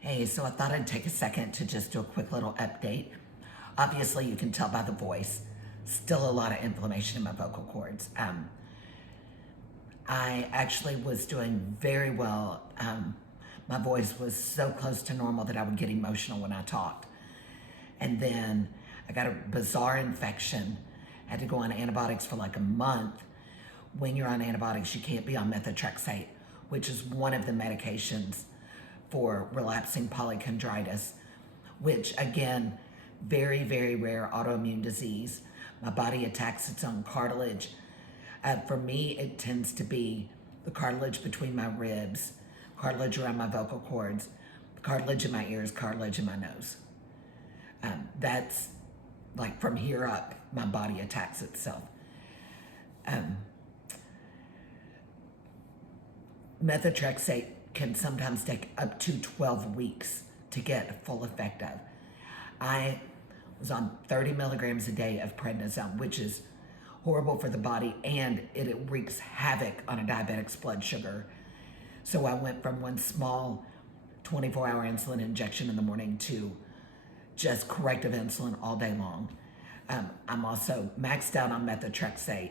Hey, so I thought I'd take a second to just do a quick little update. Obviously, you can tell by the voice, still a lot of inflammation in my vocal cords. I actually was doing very well. My voice was so close to normal that I would get emotional when I talked. And then I got a bizarre infection. I had to go on antibiotics for like a month. When you're on antibiotics, you can't be on methotrexate, which is one of the medications for relapsing polychondritis, which again, very, very rare autoimmune disease. My body attacks its own cartilage. For me, it tends to be the cartilage between my ribs, cartilage around my vocal cords, cartilage in my ears, cartilage in my nose. That's like from here up, my body attacks itself. Methotrexate can sometimes take up to 12 weeks to get a full effect of. I was on 30 milligrams a day of prednisone, which is horrible for the body, and it wreaks havoc on a diabetic's blood sugar. So I went from one small 24-hour insulin injection in the morning to just corrective insulin all day long. I'm also maxed out on methotrexate,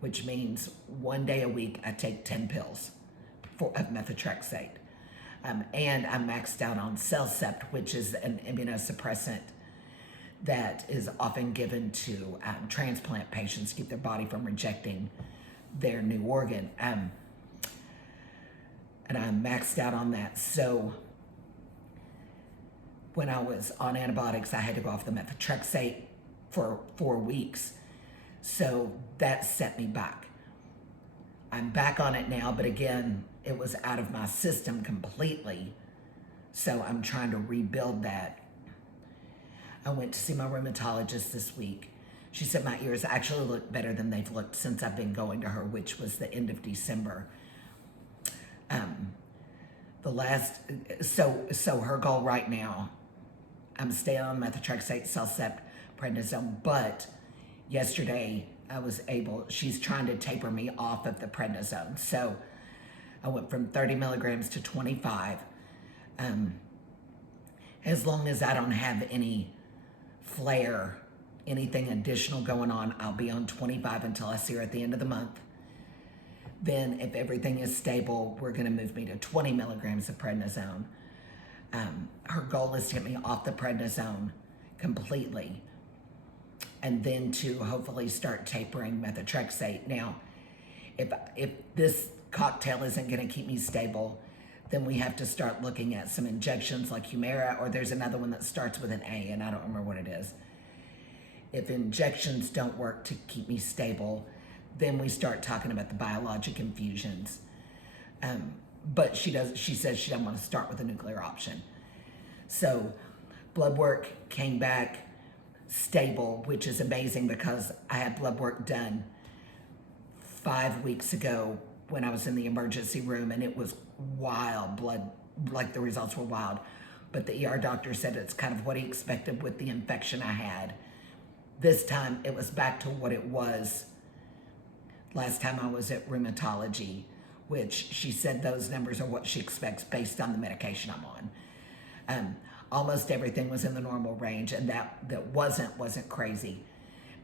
which means one day a week I take 10 pills of methotrexate. And I'm maxed out on Cellcept, which is an immunosuppressant that is often given to transplant patients to keep their body from rejecting their new organ. And I'm maxed out on that. So when I was on antibiotics, I had to go off the methotrexate for 4 weeks. So that set me back. I'm back on it now, but again, it was out of my system completely. So I'm trying to rebuild that. I went to see my rheumatologist this week. She said my ears actually look better than they've looked since I've been going to her, which was the end of December. So her goal right now, I'm staying on methotrexate, Cellcept, prednisone, but yesterday she's trying to taper me off of the prednisone. So I went from 30 milligrams to 25. As long as I don't have any flare, anything additional going on, I'll be on 25 until I see her at the end of the month. Then if everything is stable, we're gonna move me to 20 milligrams of prednisone. Her goal is to get me off the prednisone completely, and then to hopefully start tapering methotrexate. Now, if this cocktail isn't gonna keep me stable, then we have to start looking at some injections like Humira, or there's another one that starts with an A, and I don't remember what it is. If injections don't work to keep me stable, then we start talking about the biologic infusions. But she says she doesn't want to start with a nuclear option. So blood work came back stable, which is amazing because I had blood work done 5 weeks ago when I was in the emergency room, and it was wild blood, like the results were wild. But the ER doctor said it's kind of what he expected with the infection I had. This time it was back to what it was last time I was at rheumatology, which she said those numbers are what she expects based on the medication I'm on. Almost everything was in the normal range, and that wasn't crazy.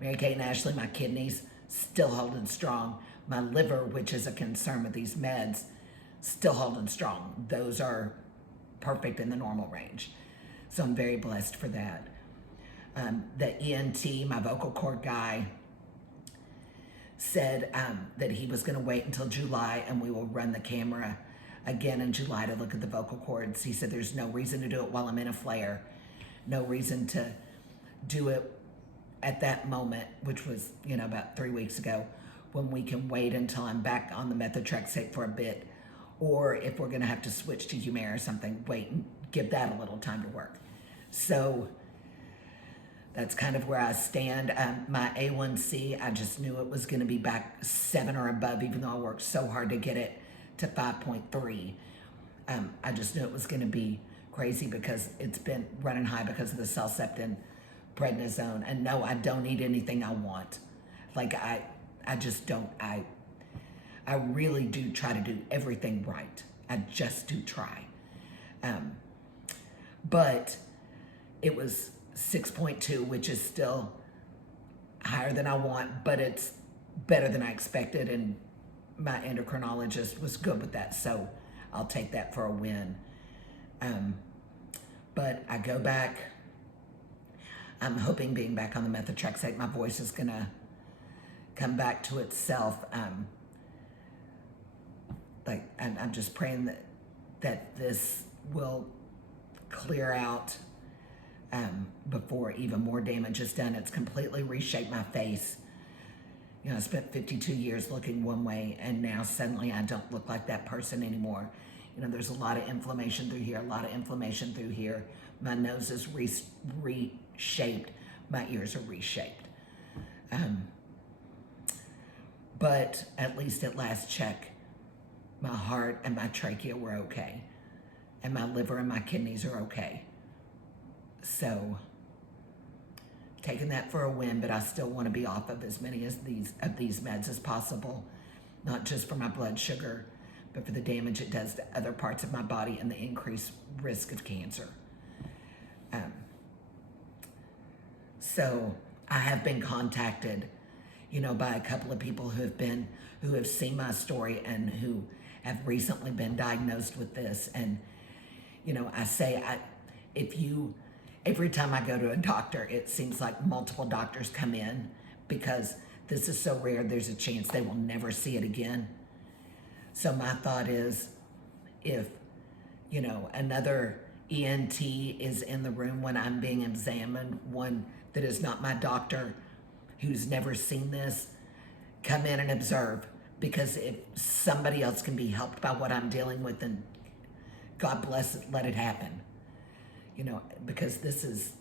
Mary Kate and Ashley, my kidneys still holding strong. My liver, which is a concern with these meds, still holding strong. Those are perfect in the normal range. So I'm very blessed for that. The ENT, my vocal cord guy, said that he was going to wait until July, and we will run the camera again in July to look at the vocal cords. He said there's no reason to do it while I'm in a flare, no reason to do it at that moment, which was, about 3 weeks ago, when we can wait until I'm back on the methotrexate for a bit, or if we're going to have to switch to Humira or something, wait and give that a little time to work. So that's kind of where I stand. My A1C, I just knew it was going to be back 7 or above, even though I worked so hard to get it to 5.3. I just knew it was going to be crazy because it's been running high because of the Cellcept and prednisone. And no, I don't eat anything I want. Like I just don't. I really do try to do everything right. I just do try. but it was 6.2, which is still higher than I want, but it's better than I expected, and my endocrinologist was good with that, so I'll take that for a win. But I go back. I'm hoping being back on the methotrexate, my voice is gonna come back to itself. I'm just praying that this will clear out before even more damage is done. It's completely reshaped my face. You know, I spent 52 years looking one way, and now suddenly I don't look like that person anymore. You know, there's a lot of inflammation through here, a lot of inflammation through here. My nose is reshaped. My ears are reshaped. But at least at last check, my heart and my trachea were okay. And my liver and my kidneys are okay. So, taking that for a win, but I still want to be off of as many of these meds as possible. Not just for my blood sugar, but for the damage it does to other parts of my body and the increased risk of cancer. So I have been contacted, you know, by a couple of people who have seen my story and who have recently been diagnosed with this. And, you know, I say, every time I go to a doctor, it seems like multiple doctors come in because this is so rare, there's a chance they will never see it again. So my thought is, if, you know, another ENT is in the room when I'm being examined, one that is not my doctor, who's never seen this, come in and observe. Because if somebody else can be helped by what I'm dealing with, then God bless it, let it happen. You know, because it's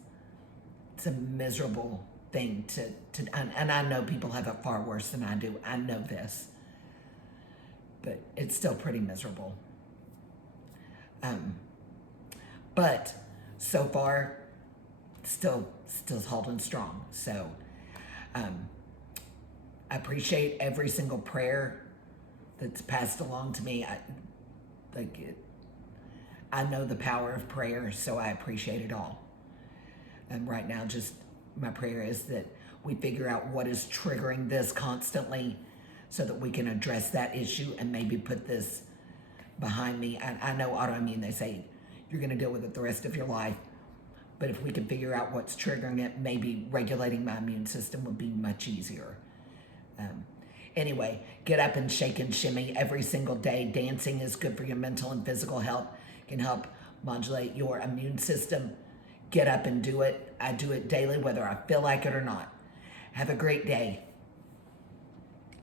a miserable thing and I know people have it far worse than I do. I know this. But it's still pretty miserable. But so far, still holding strong. So I appreciate every single prayer that's passed along to me. I know the power of prayer, so I appreciate it all. And right now, just my prayer is that we figure out what is triggering this constantly so that we can address that issue and maybe put this behind me. I know autoimmune, they say you're going to deal with it the rest of your life. But if we can figure out what's triggering it, maybe regulating my immune system would be much easier. Anyway, get up and shake and shimmy every single day. Dancing is good for your mental and physical health. Can help modulate your immune system. Get up and do it. I do it daily, whether I feel like it or not. Have a great day.